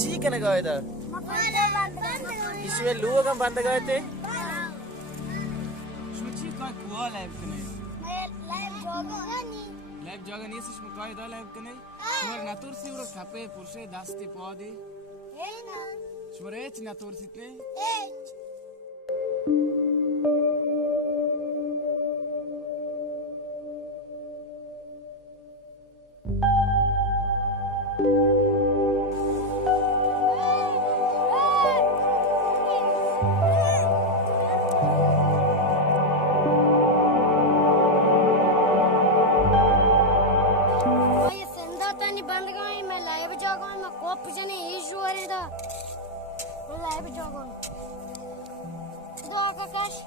जी कहने गए थे इसमें लोग हम बंद गए थे शुची का कुआ लाइव कने लाइव जगह नहीं से शुम काय दा लाइव कने शुमर नातुर सी उर खापे पुरुषे दास्ती पौदी हे ना शुमर एच नातुर सी पे एच लाइव जॉग ऑन दो आकाश